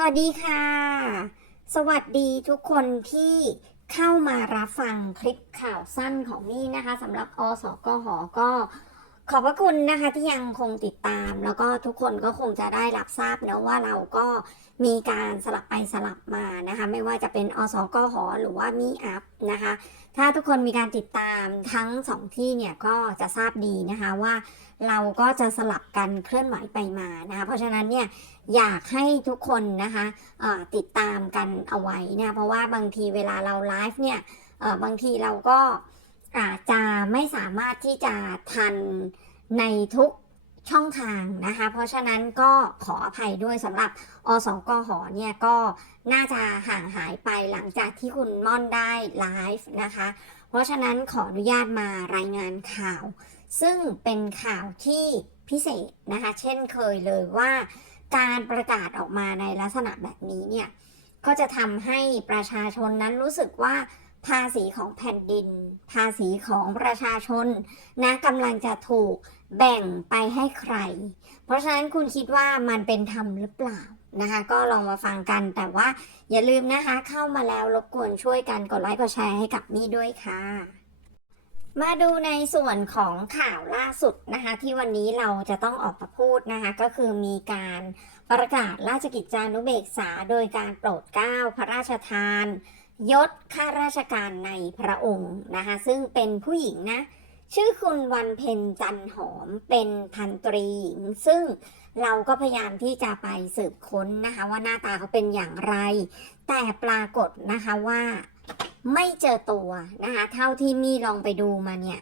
สวัสดีค่ะ สวัสดีทุกคนที่เข้ามารับฟังคลิปข่าวสั้นของมี่นะคะสำหรับอสกหก็ ขอบพระคุณนะคะที่ยังคงติดตาม แล้วก็ทุกคนก็คงจะได้รับทราบนะว่าเราก็มีการสลับไปสลับมานะคะ ไม่ว่าจะเป็นอสกหหรือว่ามีอัพนะคะ ถ้าทุกคนมีการติดตามทั้งสองที่เนี่ยก็จะทราบดีนะคะว่าเราก็จะสลับกันเคลื่อนไหวไปมานะคะ เพราะฉะนั้นเนี่ยอยากให้ทุกคนนะคะติดตามกันเอาไว้นะเพราะว่าบางทีเวลาเราไลฟ์เนี่ยบางทีเราก็อาจจะไม่สามารถที่จะทัน ในทุกช่องทางนะคะ เพราะฉะนั้นก็ขออภัยด้วยสำหรับอสกหอเนี่ยก็น่าจะห่างหายไปหลังจากที่คุณม่อนได้ไลฟ์นะคะ เพราะฉะนั้นขออนุญาตมารายงานข่าว ซึ่งเป็นข่าวที่พิเศษนะคะ เช่นเคยเลยว่าการประกาศออกมาในลักษณะแบบนี้เนี่ยก็จะทำให้ประชาชนนั้นรู้สึกว่า ภาษีของแผ่นดิน ภาษีของประชาชนนะกำลังจะถูกแบ่งไปให้ใคร เพราะฉะนั้นคุณคิดว่ามันเป็นธรรมหรือเปล่านะคะ ก็ลองมาฟังกันแต่ว่าอย่าลืมนะคะเข้ามาแล้วรบกวนช่วยกันกดไลค์กดแชร์ให้กับมี่ด้วยค่ะมาดูในส่วนของข่าวล่าสุดนะคะที่วันนี้เราจะต้องออกมาพูดนะคะก็คือมีการประกาศราชกิจจานุเบกษา โดยการโปรดเกล้าพระราชทาน ยศข้าราชการในพระองค์นะคะ ซึ่งเป็นผู้หญิงนะ ชื่อคุณวันเพ็ญจันหอมเป็นพันตรีหญิง ซึ่งเราก็พยายามที่จะไปสืบค้นนะคะ ว่าหน้าตาเขาเป็นอย่างไร แต่ปรากฏนะคะว่าไม่เจอตัวนะคะ เท่าที่มีลองไปดูมาเนี่ย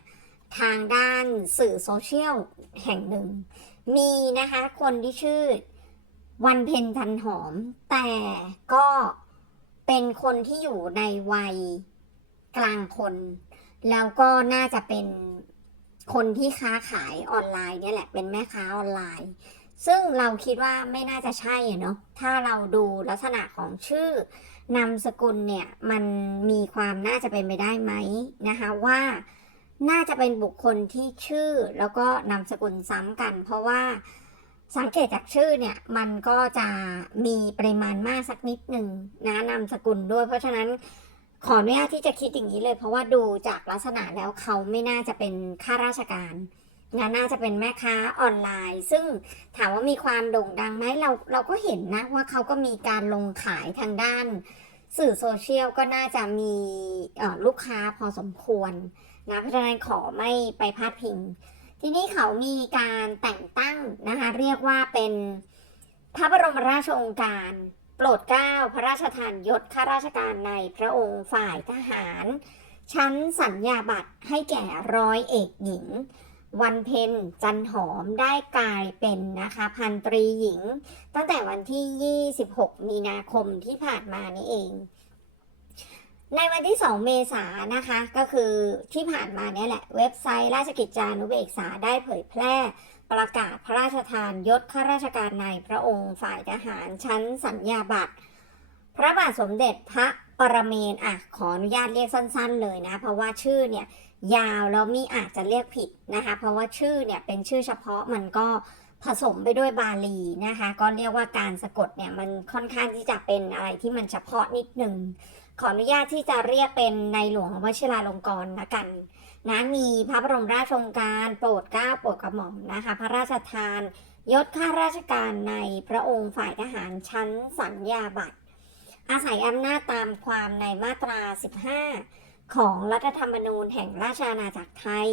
ทางด้านสื่อโซเชียลแห่งหนึ่ง มีนะคะคนที่ชื่อวันเพ็ญจันหอม แต่ก็ เป็นคนที่อยู่ในวัยกลางคน แล้วก็น่าจะเป็นคนที่ค้าขายออนไลน์เนี่ยแหละเป็นแม่ค้าออนไลน์ ซึ่งเราคิดว่าไม่น่าจะใช่เนาะถ้าเราดูลักษณะของชื่อนามสกุลเนี่ยมันมีความน่าจะเป็นไปได้ไหมนะคะว่าน่าจะเป็นบุคคลที่ชื่อแล้วก็นามสกุลซ้ำกัน เพราะว่า สังเกตจากชื่อเนี่ยมันก็จะมีปริมาณมากสักนิดหนึ่งนะนามสกุลด้วย เพราะฉะนั้นขออนุญาตที่จะคิดอย่างนี้เลย เพราะว่าดูจากลักษณะแล้วเขาไม่น่าจะเป็นข้าราชการนะน่าจะเป็นแม่ค้าออนไลน์ ซึ่งถามว่ามีความโด่งดังไหมเราเราก็เห็นนะว่าเขาก็มีการลงขายทางด้าน สื่อโซเชียลก็น่าจะมีลูกค้าพอสมควรนะเพราะฉะนั้นขอไม่ไปพาดพิง ทีนี้เขามีการแต่งตั้งนะคะเรียกว่าเป็นพระบรมราชองการ โปรดเกล้าพระราชทานยศข้าราชการในพระองค์ฝ่ายทหาร ชั้นสัญญาบัตรให้แก่ร้อยเอกหญิง วันเพ็ญจันหอมได้กลายเป็นนะคะพันตรีหญิง ตั้งแต่วันที่ 26 มีนาคมที่ผ่านมานี่เอง ในวันที่ 2 เมษายนนะคะ ก็คือที่ผ่านมาเนี่ยแหละ เว็บไซต์ราชกิจจานุเบกษาได้เผยแพร่ประกาศพระราชทานยศข้าราชการในพระองค์ฝ่ายทหารชั้นสัญญาบัตร พระบาทสมเด็จพระปรเมนอะขออนุญาตเรียกสั้นๆเลยนะ เพราะว่าชื่อเนี่ยยาวแล้วมีอาจจะเรียกผิดนะคะ เพราะว่าชื่อเนี่ยเป็นชื่อเฉพาะมันก็ ผสมไปด้วยบาลีนะคะ ก็เรียกว่าการสะกดเนี่ยมันค่อนข้างที่จะเป็นอะไรที่มันเฉพาะนิดหนึ่งขออนุญาตที่จะเรียกเป็นในหลวงวชิราลงกรณ์ละกันนะมีพระบรมราชโองการโปรดเกล้าโปรดกระหม่อมนะคะ พระราชทานยศข้าราชการในพระองค์ฝ่ายทหารชั้นสัญญาบัตร อาศัยอำนาจตามความในมาตรา 15 ของรัฐธรรมนูญแห่งราชอาณาจักรไทย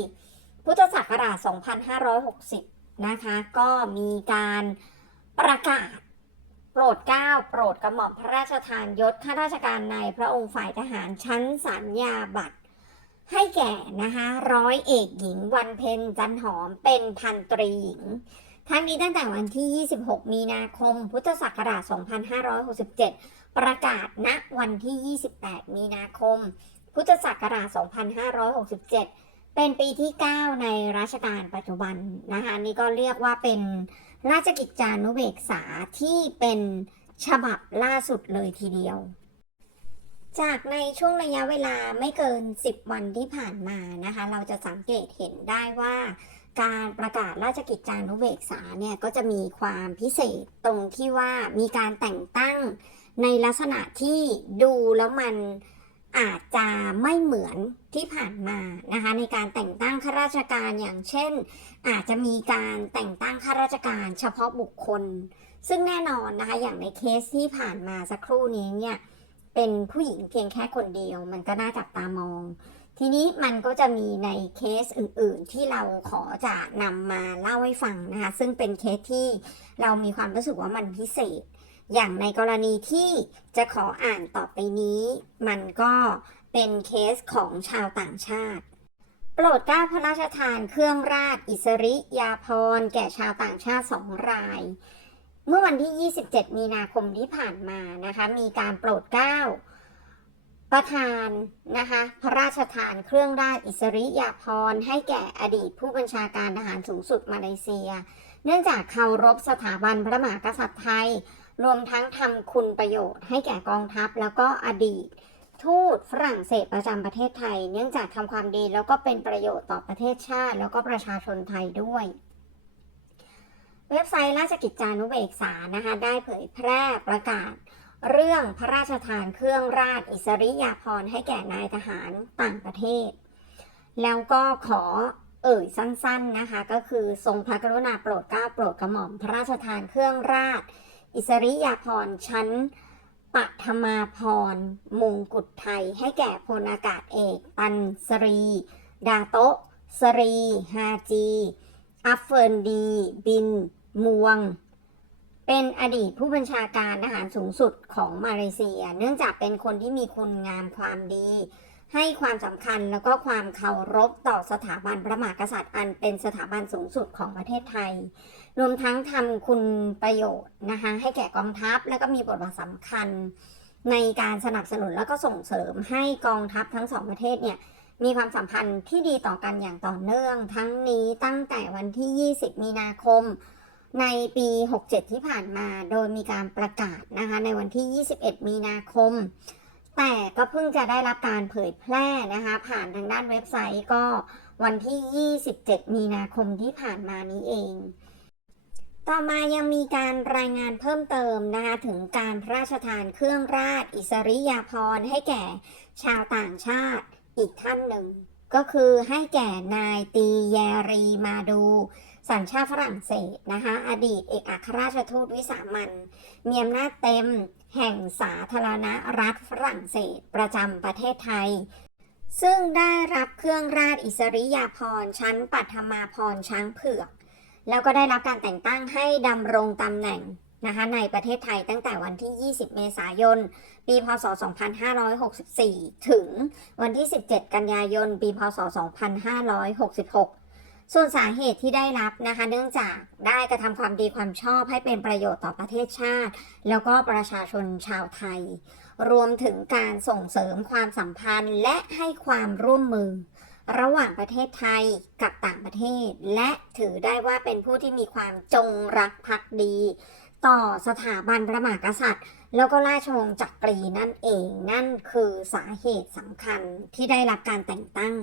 พุทธศักราช 2560 นะคะก็มีการประกาศโปรดเกล้าโปรดกระหม่อมพระราชทานยศข้าราชการในพระองค์ฝ่ายทหารชั้นสัญญาบัตร ให้แก่นะคะร้อยเอกหญิงวันเพ็ญจันหอมเป็นพันตรีหญิงทั้งนี้ตั้งแต่วันที่ 26 มีนาคม พุทธศักราช 2567 ประกาศณวันที่ 28 มีนาคม พุทธศักราช 2567 เป็นปีที่ 9 ในรัชกาลปัจจุบันนะคะนี่ก็เรียกว่าเป็นราชกิจจานุเบกษาที่เป็นฉบับล่าสุดเลยทีเดียว จากในช่วงระยะเวลาไม่เกิน 10 วันที่ผ่านมานะคะ เราจะสังเกตเห็นได้ว่า การประกาศราชกิจจานุเบกษาเนี่ยก็จะมีความพิเศษตรงที่ว่ามีการแต่งตั้งในลักษณะที่ดูแล้วมัน อาจจะไม่เหมือนที่ผ่านมานะคะในการแต่งตั้งข้าราชการอย่างเช่น อาจจะมีการแต่งตั้งข้าราชการเฉพาะบุคคล ซึ่งแน่นอนนะคะอย่างในเคสที่ผ่านมาสักครู่นี้เนี่ยเป็นผู้หญิงเพียงแค่คนเดียว มันก็น่าจับตามอง ทีนี้มันก็จะมีในเคสอื่น ๆ ที่เราขอจะนำมาเล่าให้ฟังนะคะซึ่งเป็นเคสที่เรามีความรู้สึกว่ามันพิเศษ อย่างในกรณีที่จะขออ่านต่อไปนี้ มันก็เป็นเคสของชาวต่างชาติ โปรดเกล้าพระราชทานเครื่องราชอิสริยาภรณ์แก่ชาวต่างชาติสองราย เมื่อวันที่ 27 มีนาคมที่ผ่านมานะคะ มีการโปรดเกล้าประธานนะคะพระราชทานเครื่องราชอิสริยาภรณ์ให้แก่อดีตผู้บัญชาการทหารสูงสุดมาเลเซีย เนื่องจากเคารพสถาบันพระมหากษัตริย์ไทย รวมทั้งทำคุณประโยชน์ให้แก่กองทัพแล้วก็อดีต ทูตฝรั่งเศสประจำประเทศไทย เนื่องจากทำความดีแล้วก็เป็นประโยชน์ต่อประเทศชาติ แล้วก็ประชาชนไทยด้วยเว็บไซต์ราชกิจจานุเบกษานะคะ ได้เผยแพร่ประกาศ เรื่องพระราชทานเครื่องราชอิสริยาภรณ์ให้แก่นายทหารต่างประเทศ แล้วก็ขอเอ่ยสั้นๆนะคะ ก็คือทรงพระกรุณาโปรดเกล้าโปรดกระหม่อมพระราชทานเครื่องราช อิสริยาภรณ์ชั้นปัทมาพรมงกุฎไทยให้แก่พลอากาศเอกตันสรี ดาโตะสรี ฮาจี อัฟเฟินดี บิน มวง เป็นอดีตผู้บัญชาการทหารสูงสุดของมาเลเซีย เนื่องจากเป็นคนที่มีคุณงามความดี ให้ความสำคัญแล้วก็ความเคารพต่อสถาบันพระมหากษัตริย์อันเป็นสถาบันสูงสุดของประเทศไทย รวมทั้งทำคุณประโยชน์นะคะให้แก่กองทัพแล้วก็มีบทบาทสำคัญ ในการสนับสนุนแล้วก็ส่งเสริมให้กองทัพทั้งสองประเทศเนี่ยมีความสัมพันธ์ที่ดีต่อกันอย่างต่อเนื่อง ทั้งนี้ตั้งแต่วันที่ 20 มีนาคม ในปี 67 ที่ผ่านมา โดยมีการประกาศนะคะในวันที่ 21 มีนาคม แต่ก็เพิ่งจะได้รับการเผยแพร่นะคะผ่านทางด้านเว็บไซต์ก็วันที่ 27 มีนาคมที่ผ่านมานี้เอง ต่อมายังมีการรายงานเพิ่มเติมนะคะถึงการพระราชทานเครื่องราชอิสริยาภรณ์ให้แก่ชาวต่างชาติอีกท่านหนึ่ง ก็คือให้แก่นายตีแยรีมาดู สัญชาติฝรั่งเศสนะคะอดีตเอกอัครราชทูตวิสามันมีอำนาจเต็มแห่งสาธารณรัฐฝรั่งเศสประจำประเทศไทย ซึ่งได้รับเครื่องราชอิสริยาภรณ์ชั้นปัทมาพรณ์ช้างเผือก แล้วก็ได้รับการแต่งตั้งให้ดำรงตำแหน่งนะคะในประเทศไทยตั้งแต่วันที่ 20 เมษายน ปี พศ 2564 ถึงวันที่ 17 กันยายน ปี พศ 2566 ส่วนสาเหตุที่ได้รับนะคะ เนื่องจากได้กระทำความดีความชอบให้เป็นประโยชน์ต่อประเทศชาติ แล้วก็ประชาชนชาวไทย รวมถึงการส่งเสริมความสัมพันธ์และให้ความร่วมมือ ระหว่างประเทศไทยกับต่างประเทศ และถือได้ว่าเป็นผู้ที่มีความจงรักภักดี ต่อสถาบันพระมหากษัตริย์ แล้วก็ราชวงศ์จักรีนั่นเองนั่นคือสาเหตุสำคัญที่ได้รับการแต่งตั้ง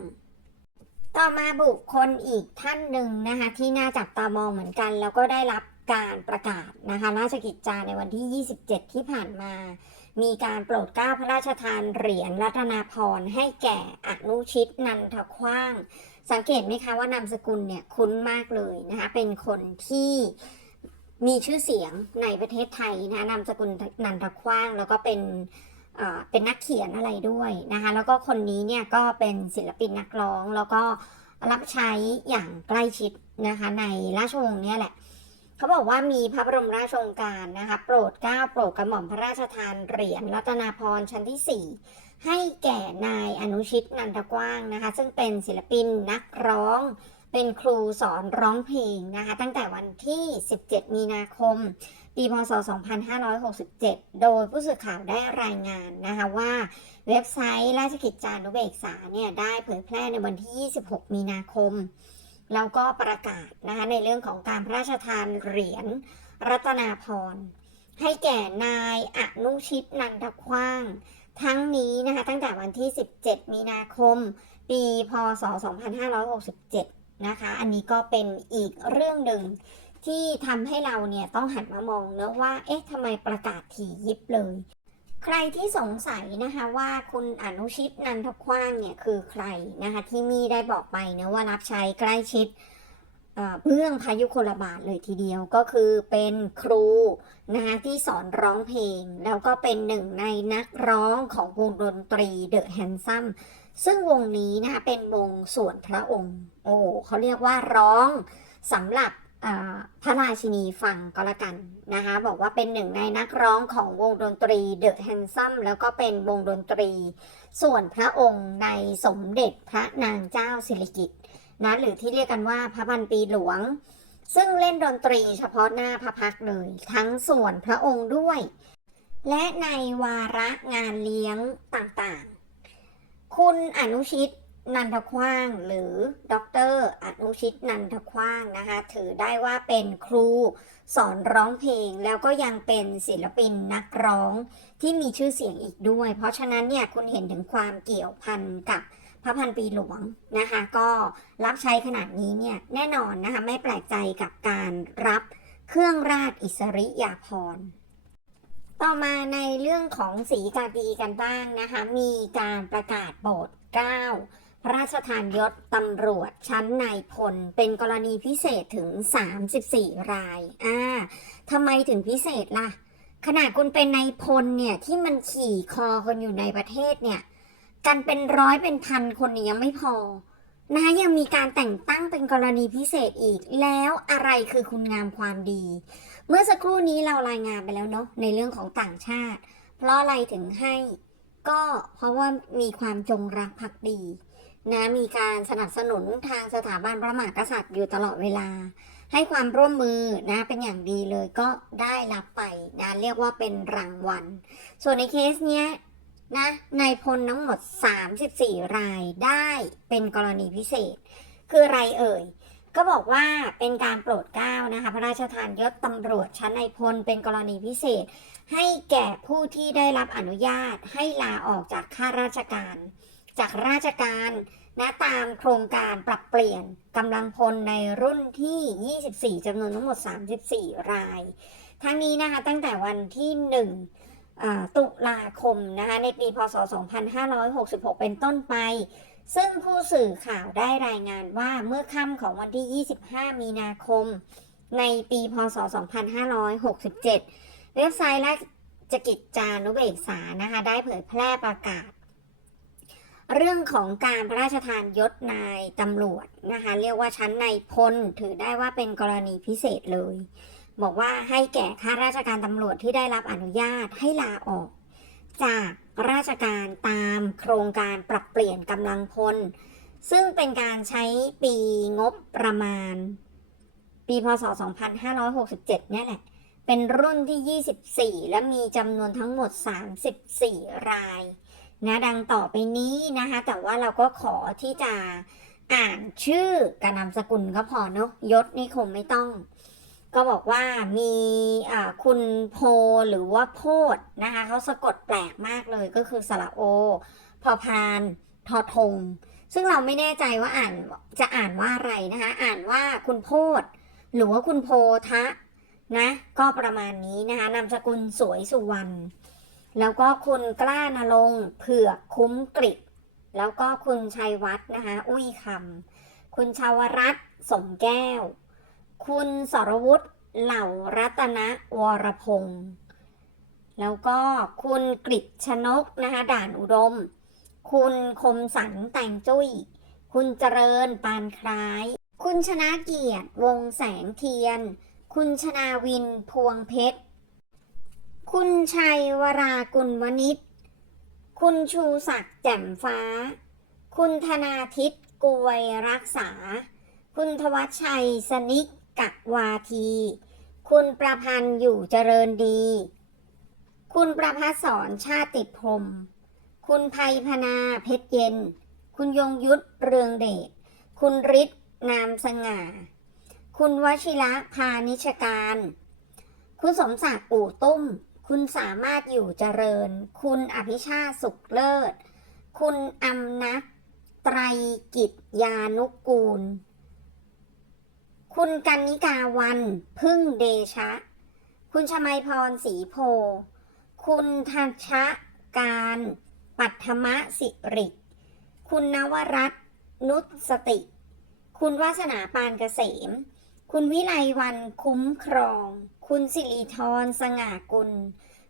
ต่อมาบุคคลอีกท่านหนึ่งนะคะที่น่าจับตามองเหมือนกัน แล้วก็ได้รับการประกาศนะคะราชกิจจาในวันที่ 27 ที่ผ่านมา มีการโปรดเกล้าพระราชทานเหรียญรัตนาพรณ์ให้แก่อนุชิตนันทขว้าง สังเกตไหมคะว่านามสกุลเนี่ยคุ้นมากเลยนะคะเป็นคนที่มีชื่อเสียงในประเทศไทยนะคะนามสกุลนันทขว้าง แล้วก็เป็นเอ่อเป็นนักเขียนอะไรด้วยนะคะแล้วก็คนนี้เนี่ยก็เป็นศิลปินนักร้องแล้วก็รับใช้อย่างใกล้ชิดนะคะในราชวงศ์เนี่ยแหละ เขาบอกว่ามีพระบรมราชโองการนะคะ โปรดเกล้าโปรดกระหม่อมพระราชทานเหรียญรัตนาพรชั้นที่ 4 ให้แก่นายอนุชิตนันทกว้างนะคะ ซึ่งเป็นศิลปินนักร้อง เป็นครูสอนร้องเพลงนะคะ ตั้งแต่วันที่ 17 มีนาคม ปีพศ 2567 โดยผู้สื่อข่าวได้รายงานนะคะว่าเว็บไซต์ราชกิจจานุเบกษาเนี่ยได้เผยแพร่ในวันที่ 26 มีนาคม แล้วก็ประกาศนะคะในเรื่องของการพระราชทานเหรียญรัตนาพรให้แก่นายอนุชิตนันทขว้าง ทั้งนี้นะคะตั้งแต่วันที่ 17 มีนาคม ปีพศ 2567 นะคะ อันนี้ก็เป็นอีกเรื่องหนึ่งที่ทำให้เราเนี่ยต้องหันมามองเนะว่า เอ๊ะทำไมประกาศถี่ยิบเลย ใครที่สงสัยนะคะว่าคุณอนุชิตนันทกว้างเนี่ยคือใครนะคะที่มีได้บอกไปนะว่ารับใช้ใกล้ชิดเอ่อเบื้องพายุโคลบาทเลยทีเดียวก็คือเป็นครูนะคะที่สอนร้องเพลง แล้วก็เป็นหนึ่งในนักร้องของวงดนตรีเดอะแฮนซัมซึ่งวงนี้นะคะเป็นวงส่วนพระองค์ โอ้เขาเรียกว่าร้องสำหรับ พระราชินีฟังก็แล้วกันนะคะบอกว่าเป็นหนึ่งในนักร้องของวงดนตรีเดอะแฮนซัมแล้วก็เป็นวงดนตรี ส่วนพระองค์ในสมเด็จพระนางเจ้าสิริกิติ์นะหรือที่เรียกกันว่าพระพันปีหลวง ซึ่งเล่นดนตรีเฉพาะหน้าพระพักเลย ทั้งส่วนพระองค์ด้วย และในวาระงานเลี้ยงต่างๆ คุณอนุชิต นันทคว้าง หรือดรอนุชิตนันทคว้างนะคะ ถือได้ว่าเป็นครูสอนร้องเพลง แล้วก็ยังเป็นศิลปินนักร้องที่มีชื่อเสียงอีกด้วย เพราะฉะนั้นเนี่ยคุณเห็นถึงความเกี่ยวพันกับพระพันปีหลวงนะคะ ก็รับใช้ขนาดนี้เนี่ยแน่นอนนะคะไม่แปลกใจกับการรับเครื่องราชอิสริยาภรณ์ต่อมาในเรื่องของสีกากีกันบ้างนะคะ มีการประกาศโปรดเก้า พระราชทานยศตำรวจชั้นนายพล เป็นกรณีพิเศษถึง 34 ราย อ่าทำไมถึงพิเศษล่ะ ขนาดคุณเป็นนายพลเนี่ย ที่มันขี่คอคนอยู่ในประเทศเนี่ย กันเป็นร้อยเป็นพันคนเนี่ยยังไม่พอนะคะยังมีการแต่งตั้งเป็นกรณีพิเศษอีก แล้วอะไรคือคุณงามความดี เมื่อสักครู่นี้เรารายงานไปแล้วเนาะในเรื่องของต่างชาติ เพราะอะไรถึงให้ ก็เพราะว่ามีความจงรักภักดี นะมีการสนับสนุนทางสถาบันพระมหากษัตริย์อยู่ตลอดเวลา ให้ความร่วมมือนะเป็นอย่างดีเลยก็ได้รับไปนะเรียกว่าเป็นรางวัล ส่วนในเคสเนี้ยนะนายพลทั้งหมด 34 รายได้เป็นกรณีพิเศษ คืออะไรเอ่ย ก็บอกว่าเป็นการโปรดเกล้านะคะพระราชทานยศตำรวจชั้นนายพลเป็นกรณีพิเศษ ให้แก่ผู้ที่ได้รับอนุญาตให้ลาออกจากข้าราชการ จากราชการนะตามโครงการปรับเปลี่ยนกำลังพลในรุ่นที่ 24จำนวนทั้งหมด 34 ราย ทั้งนี้นะคะตั้งแต่วันที่ 1 ตุลาคมนะคะในปีพศ 2566 เป็นต้นไป ซึ่งผู้สื่อข่าวได้รายงานว่าเมื่อค่ำของวันที่ 25 มีนาคม ในปีพศ 2567 เว็บไซต์ราชกิจจานุเบกษานะคะได้เผยแพร่ประกาศ เรื่องของการพระราชทานยศนายตำรวจนะคะ เรียกว่าชั้นนายพลถือได้ว่าเป็นกรณีพิเศษเลย บอกว่าให้แก่ข้าราชการตำรวจที่ได้รับอนุญาตให้ลาออก จากราชการตามโครงการปรับเปลี่ยนกำลังพล ซึ่งเป็นการใช้ปีงบประมาณ ปีพศ 2567นี่แหละ เป็นรุ่นที่ 24 และมีจำนวนทั้งหมด 34 ราย นะดังต่อไปนี้นะคะ แต่ว่าเราก็ขอที่จะอ่านชื่อกับนามสกุลก็พอเนอะยศนี่คงไม่ต้อง ก็บอกว่ามีคุณโพหรือว่าโพดนะคะเขาสะกดแปลกมากเลยก็คือสระโอ พอพานทอทง ซึ่งเราไม่แน่ใจว่าอ่านจะอ่านว่าอะไรนะคะ อ่านว่าคุณโพดหรือว่าคุณโพทะนะ ก็ประมาณนี้นะคะนามสกุลสวยสุวรรณ แล้วก็คุณกล้านรงเผือกคุ้มกริบแล้วก็คุณชัยวัฒน์นะคะ อุ้ยคำคุณชาวรัตน์สมแก้ว คุณสรวุฒิเหล่ารัตนวรพงศ์แล้วก็คุณกฤษชนกนะคะ ด่านอุดม คุณคมสันแต่งจุ้ย คุณเจริญปานคล้าย คุณชนะเกียรติวงแสงเทียน คุณชนาวินพวงเพชร คุณชัยวรากุลวณิชคุณชูศักดิ์แจ่มฟ้า คุณธนาทิตกวยรักษา คุณทวัชชัยสนิกกะวาที คุณประพันธ์อยู่เจริญดี คุณประพัสสอนชาติพรม คุณภัยพนาเพชรเย็น คุณยงยุทธเรืองเดช คุณฤทธิ์นามสง่า คุณวชิระพานิชการ คุณสมศักดิ์อู่ตุ้ม คุณสามารถอยู่เจริญ คุณอภิชาติสุขเลิศ คุณอำนักไตรกิจยานุกูล คุณกันนิกาวัน พึ่งเดชะ คุณชมัยพรศรีโพ คุณทัชะการ ปัทมะสิริ คุณนวรัตน์นุสสติ คุณวาสนาปานเกษม คุณวิไลวันคุ้มครอง คุณสิริธรสง่ากุล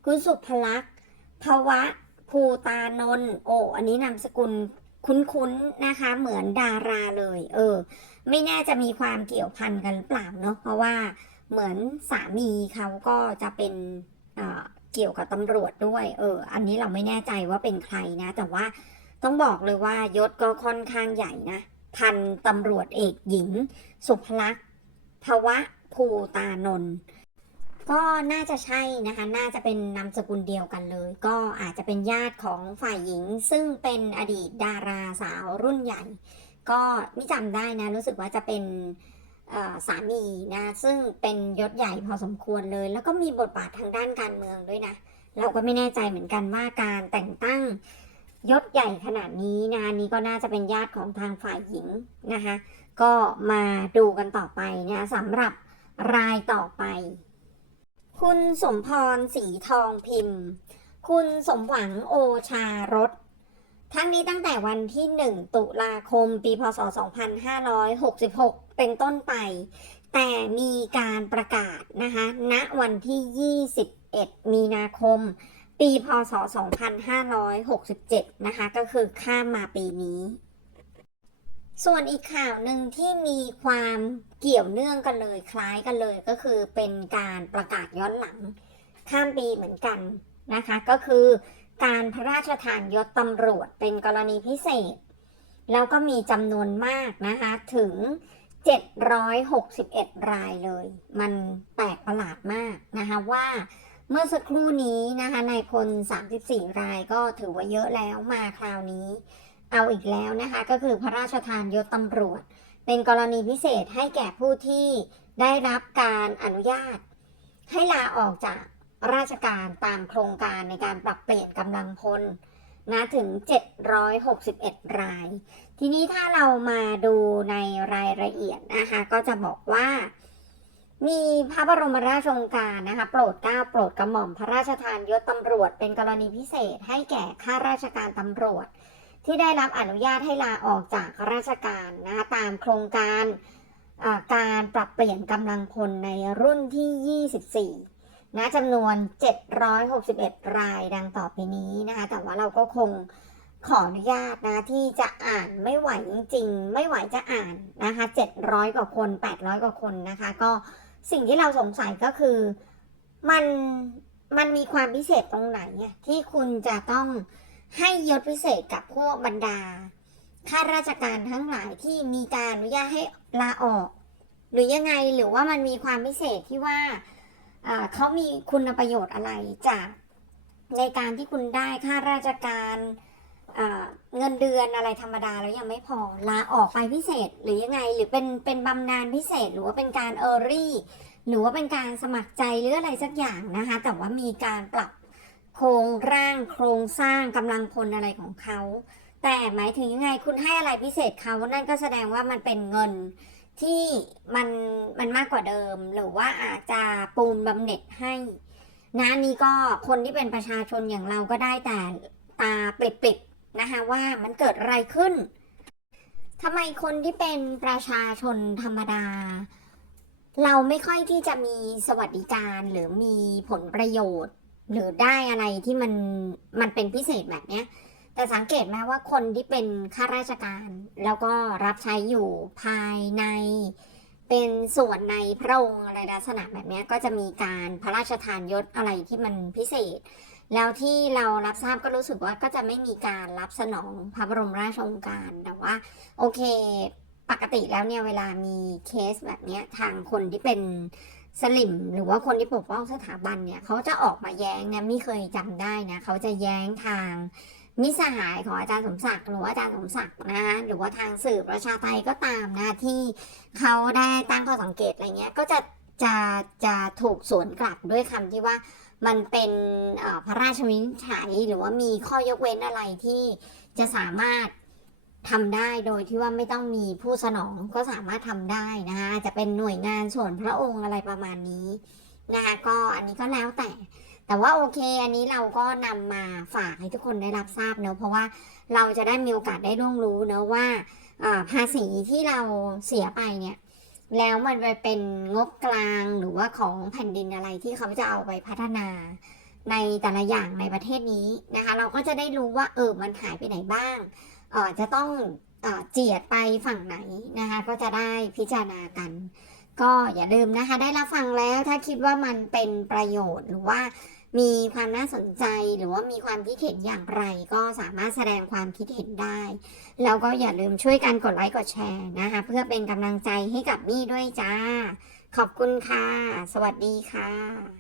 คุณสุภลักษ์ภวะภูตานนโออันนี้นามสกุลคุ้นๆนะคะ เหมือนดาราเลย เออ ไม่แน่าจะมีความเกี่ยวพันกันหรือเปล่าเนาะเพราะว่าเหมือนสามีเขาก็จะเป็นเอ่อเกี่ยวกับตำรวจด้วย เออ อันนี้เราไม่แน่ใจว่าเป็นใครนะ แต่ว่าต้องบอกเลยว่ายศก็ค่อนข้างใหญ่นะ พันตำรวจเอกหญิง สุภลักษณ์ ภวะภูตานนท์ก็น่าจะใช่นะคะ น่าจะเป็นนามสกุลเดียวกันเลย ก็อาจจะเป็นญาติของฝ่ายหญิง ซึ่งเป็นอดีตดาราสาวรุ่นใหญ่ ก็ไม่จำได้นะ รู้สึกว่าจะเป็นสามีนะ ซึ่งเป็นยศใหญ่พอสมควรเลย แล้วก็มีบทบาททางด้านการเมืองด้วยนะ เราก็ไม่แน่ใจเหมือนกันว่าการแต่งตั้งยศใหญ่ขนาดนี้นะนนี้ก็น่าจะเป็นญาติของทางฝ่ายหญิงนะคะ ก็มาดูกันต่อไปเนะสำหรับรายต่อไป คุณสมพรสีทองพิมพ์ คุณสมหวังโอชารสทั้งนี้ตั้งแต่วันที่ 1 ตุลาคม ปี พศ 2566 เป็นต้นไป แต่มีการประกาศนะคะณวันที่ 21 มีนาคม ปี พศ 2567 นะคะ ก็คือข้ามมาปีนี้ ส่วนอีกข่าวหนึ่งที่มีความเกี่ยวเนื่องกันเลยคล้ายกันเลยก็คือเป็นการประกาศย้อนหลังข้ามปีเหมือนกันนะคะ ก็คือการพระราชทานยศตำรวจเป็นกรณีพิเศษ แล้วก็มีจำนวนมากนะคะถึง 761 รายเลย มันแปลกประหลาดมากนะคะว่าเมื่อสักครู่นี้นะคะนายพล 34 รายก็ถือว่าเยอะแล้วมาคราวนี้ เอาอีกแล้วนะคะก็คือพระราชทานยศตำรวจ เป็นกรณีพิเศษให้แก่ผู้ที่ได้รับการอนุญาต ให้ลาออกจากราชการตามโครงการในการปรับเปลี่ยนกำลังพลนะถึง 761 ราย ทีนี้ถ้าเรามาดูในรายละเอียดนะคะก็จะบอกว่า มีพระบรมราชโองการนะคะโปรดเกล้าโปรดกระหม่อมพระราชทานยศตำรวจ เป็นกรณีพิเศษให้แก่ข้าราชการตำรวจ ที่ได้รับอนุญาตให้ลาออกจากราชการนะคะตามโครงการการปรับเปลี่ยนกำลังพลในรุ่นที่ 24 นะจำนวน 761 รายดังต่อไปนี้นะคะแต่ว่าเราก็คงขออนุญาตนะที่จะอ่านไม่ไหวจริงๆ ไม่ไหวจะอ่านนะคะ700 กว่าคน 800 กว่าคนนะคะ ก็สิ่งที่เราสงสัยก็คือมันมันมีความพิเศษตรงไหนที่คุณจะต้อง ให้ยศพิเศษกับพวกบรรดาข้าราชการทั้งหลายที่มีการอนุญาตให้ลาออก หรือยังไงหรือว่ามันมีความพิเศษที่ว่าเขามีคุณประโยชน์อะไรจากในการที่คุณได้ค่าราชการเงินเดือนอะไรธรรมดาแล้วยังไม่พอลาออกไปพิเศษหรือยังไง หรือเป็นเป็นบำนาญพิเศษ หรือว่าเป็นการเออรี่ หรือว่าเป็นการสมัครใจหรืออะไรสักอย่างนะคะ แต่ว่ามีการปรับ ครงร่างโครงสร้างกำลังพลอะไรของเขา แต่หมายถึงยังไงคุณให้อะไรพิเศษเขานั่นก็แสดงว่ามันเป็นเงินที่มันมันมากกว่าเดิม หรือว่าอาจจะปูนบำเหน็จให้นะนี้ก็คนที่เป็นประชาชนอย่างเราก็ได้แต่ตาปริบๆนะคะว่ามันเกิดอะไรขึ้นทำไมคนที่เป็นประชาชนธรรมดา เราไม่ค่อยที่จะมีสวัสดิการหรือมีผลประโยชน์ หรือได้อะไรที่มันมันเป็นพิเศษแบบเนี้ย แต่สังเกตไหมว่าคนที่เป็นข้าราชการ แล้วก็รับใช้อยู่ภายใน เป็นส่วนในพระองค์อะไรลักษณะแบบนี้ก็จะมีการพระราชทานยศอะไรที่มันพิเศษ แล้วที่เรารับทราบก็รู้สึกว่าก็จะไม่มีการรับสนองพระบรมราชโองการแต่ว่า โอเค ปกติแล้วเนี่ยเวลามีเคสแบบนี้ทางคนที่เป็น สลิมหรือว่าคนที่ปกป้องสถาบันเนี่ยเขาจะออกมาแย้งนะไม่เคยจำได้นะเขาจะแย้งทางมิสหายของอาจารย์สมศักดิ์หรือว่าอาจารย์สมศักดิ์นะคะหรือว่าทางสื่อประชาไทยก็ตามนะที่เขาได้ตั้งข้อสังเกตอะไรเงี้ยก็จะจะจะถูกสวนกลับด้วยคำที่ว่ามันเป็นพระราชวินิจฉัยหรือว่ามีข้อยกเว้นอะไรที่จะสามารถ ทำได้โดยที่ว่าไม่ต้องมีผู้สนองก็สามารถทำได้นะคะจะเป็นหน่วยงานส่วนพระองค์อะไรประมาณนี้นะคะก็อันนี้ก็แล้วแต่ แต่ว่าโอเค อันนี้เราก็นำมาฝากให้ทุกคนได้รับทราบเนอะเพราะว่าเราจะได้มีโอกาสได้ร่วงรู้เนอะว่าภาษีที่เราเสียไปเนี่ยแล้วมันไปเป็นงบกลางหรือว่าของแผ่นดินอะไรที่เขาจะเอาไปพัฒนาในแต่ละอย่างในประเทศนี้นะคะ เราก็จะได้รู้ว่าเออมันหายไปไหนบ้าง จะต้องเออเจียดไปฝั่งไหนนะคะ ก็จะได้พิจารณากัน ก็อย่าลืมนะคะ ได้รับฟังแล้วถ้าคิดว่ามันเป็นประโยชน์หรือว่ามีความน่าสนใจหรือว่ามีความคิดเห็นอย่างไร ก็สามารถแสดงความคิดเห็นได้ แล้วก็อย่าลืมช่วยกันกดไลค์กดแชร์นะคะ เพื่อเป็นกำลังใจให้กับมี่ด้วยจ้า ขอบคุณค่ะ สวัสดีค่ะ